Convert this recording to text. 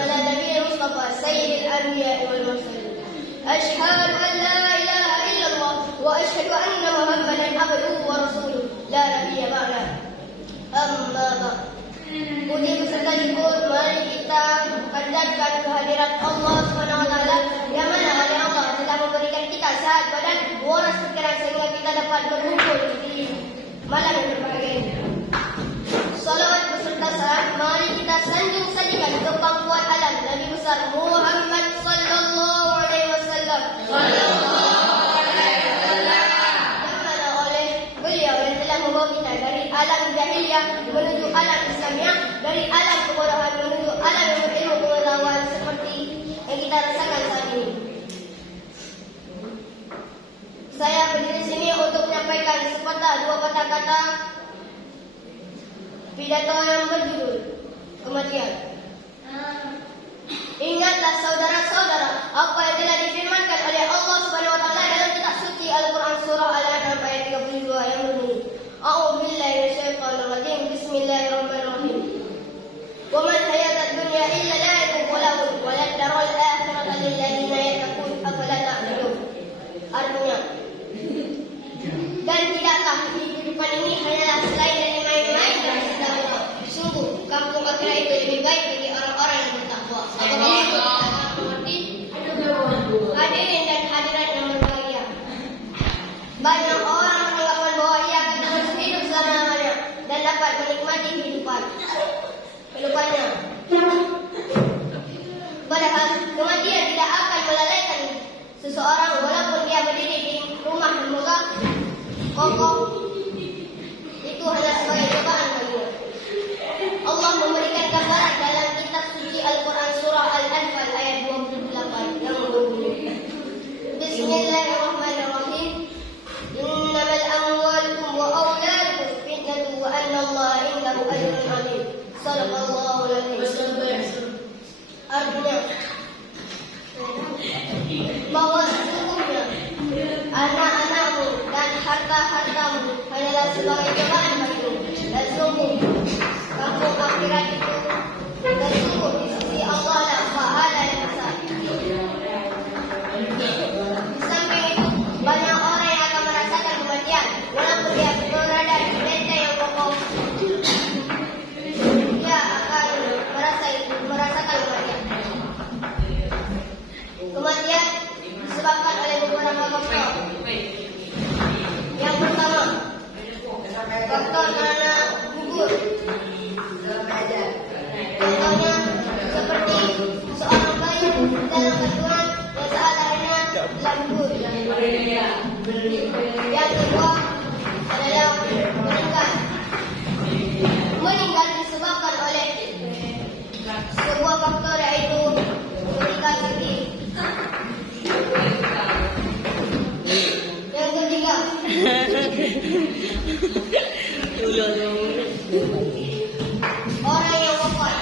على نبي المصطفى سيد الأنبياء والمرسلين. أشهد أن لا إله إلا الله وأشهد أن محمدا عبده ورسوله لا نبي بعده. Amma ba'd. Puji beserta syukur mari kita panjatkan kehadirat Allah SWT yang mana oleh Allah telah memberikan kita sehat badan, waras pikiran sehingga kita dapat berkumpul di malam yang berbahagia ini. Salawat beserta salam mari kita sanjung sajikan ke pangkuan alam Nabi besar Muhammad sallallahu alaihi wasallam. Membawa kita dari alam jahiliyah menuju alam Islamiah, dari alam kebodohan menuju alam yang berilmu pengetahuan seperti yang kita rasakan saat ini. Saya berdiri sini untuk menyampaikan dua patah kata pidato yang berjudul kematian. Ingatlah saudara-saudara apa yang telah difirmankan oleh Allah Subhanahu wa taala dalam kitab suci Al-Quran surah Al-An'am ayat 32 yang berbunyi A'udzu billahi minasyaitonir rajim. Bismillahirrahmanirrahim. Wa man hayatud dunya illa la'ibun wa lahun wa lad-darul akhiratu lil ladzina yattaqun afala ta'qilun. Artinya, dan tidakkah kehidupan ini hanyalah selain dari main-main dan sedang sungguh kampung akhirat itu lebih baik bagi orang-orang yang bertakwa. Hadirin dan hadirat yang berbahagia, banyak orang mengatakan bahwa ia akan terus hidup selama-lamanya dan dapat menikmati kehidupannya. Padahal kematian tidak akan melalaikan seseorang walaupun dia berdiri di rumah yang megah kokoh. Itu hanya sebagai cobaan baginya. Allah memberikan gambaran dalam kitab suci Al-Quran surah Al-Anfal ayat 28 yang berbunyi Bismillahirrahmanirrahim. Innamal amwalukum wa auladukum fitnatun wa anna Allaha indahu ajrun 'azim. Shadaqallahu alazim. Artinya bahwa sesungguhnya anak-anakmu dan harta-hartamu hanyalah sebagai cobaan bagimu, dan sungguh kampung akhirat itu dan sungguh di sisi Allah lah pahala yang besar. Di samping itu banyak orang yang akan merasakan kematian walaupun dia berada di benteng yang kokoh. Dia akan merasakan kematian. Kematian disebabkan oleh beberapa faktor. Yang pertama, faktor karena gugur. Contohnya seperti seorang bayi dalam kandungan yang seadanya telah gugur. Yang kedua adalah meninggal disebabkan oleh sebuah faktor yaitu ketika sakit. Yang ketiga orang yang wafat